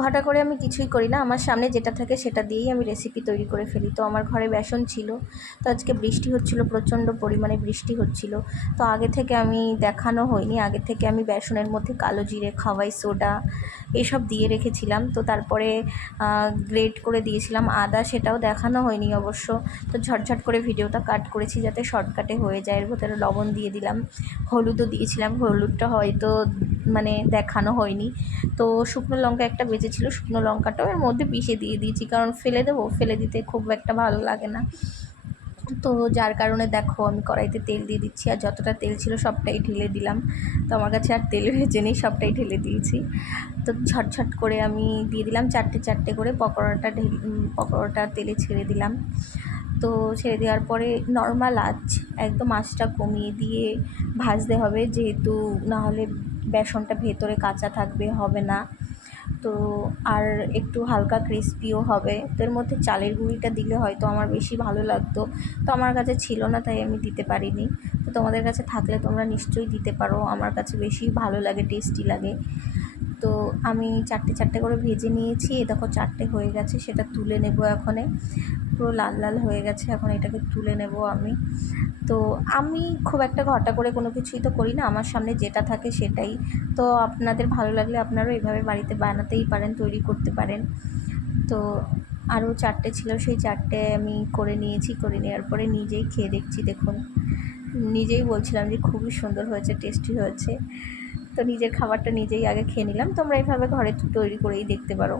ঘটা করে আমি কিছুই করি না, আমার সামনে যেটা থাকে সেটা দিয়েই আমি রেসিপি তৈরি করে ফেলি। তো আমার ঘরে বেসন ছিল, তো আজকে বৃষ্টি হচ্ছিলো, প্রচণ্ড পরিমাণে বৃষ্টি হচ্ছিলো। তো আগে থেকে আমি দেখানো হয়নি, আগে থেকে আমি বেসনের মধ্যে কালো জিরে, খাওয়াই সোডা এসব দিয়ে রেখেছিলাম। তো তারপরে গ্রেট করে দিয়েছিলাম আদা, সেটাও দেখানো হয়নি অবশ্য। তো ঝটঝট করে ভিডিওটা কাট করেছি যাতে শর্টকাটে হয়ে যায়। এর ভেতরে লবণ দিয়ে দিলাম, হলুদও দিয়েছিলাম, হলুদটা হয়তো মানে দেখানো হয়নি। তো শুকনো লঙ্কা একটা বেঁচেছিল, শুকনো লঙ্কাটাও এর মধ্যে পিষে দিয়ে দিয়েছি, কারণ ফেলে দেবো, ফেলে দিতে খুব একটা ভালো লাগে না। তো যার কারণে দেখো আমি কড়াইতে তেল দিয়ে দিচ্ছি, আর যতটা তেল ছিল সবটাই ঢেলে দিলাম। তো আমার কাছে আর তেল ভেজে নেই, সবটাই ঢেলে দিয়েছি। তো ঝটঝট করে আমি দিয়ে দিলাম চারটে চারটে করে পকোড়াটা তেলে ছেড়ে দিলাম। তো ছেড়ে দেওয়ার পরে নর্মাল আঁচ, একদম আঁচটা কমিয়ে দিয়ে ভাজতে হবে, যেহেতু নাহলে বেসনটা ভেতরে কাঁচা থাকবে, হবে না। তো আর একটু হালকা ক্রিস্পিও হবে। তো এর মধ্যে চালের গুঁড়িটা দিলে হয়তো আমার বেশি ভালো লাগতো, তো আমার কাছে ছিল না তাই আমি দিতে পারিনি। তো তোমাদের কাছে থাকলে তোমরা নিশ্চয়ই দিতে পারো, আমার কাছে বেশি ভালো লাগে, টেস্টি লাগে। তো আমি চারটে চারটে করে ভেজে নিয়েছি, এ দেখো চারটে হয়ে গেছে, সেটা তুলে নেব এখনে। পুরো লাল লাল হয়ে গেছে, এখন এটাকে তুলে নেব আমি। তো আমি খুব একটা ঘটা করে কোনো কিছুই তো করি না, আমার সামনে যেটা থাকে সেটাই। তো আপনাদের ভালো লাগলে আপনারাও এভাবে বাড়িতে বানাতেই পারেন, তৈরি করতে পারেন। তো আরও চারটে ছিল, সেই চারটে আমি করে নিয়েছি, করে নেওয়ার পরে নিজেই খেয়ে দেখছি, দেখুন নিজেই বলছিলাম যে খুবই সুন্দর হয়েছে, টেস্টি হয়েছে। তো নিজের খাবারটা নিজেই আগে খেয়ে নিলাম। তোমরা এইভাবে ঘরে তৈরি করেই দেখতে পারো।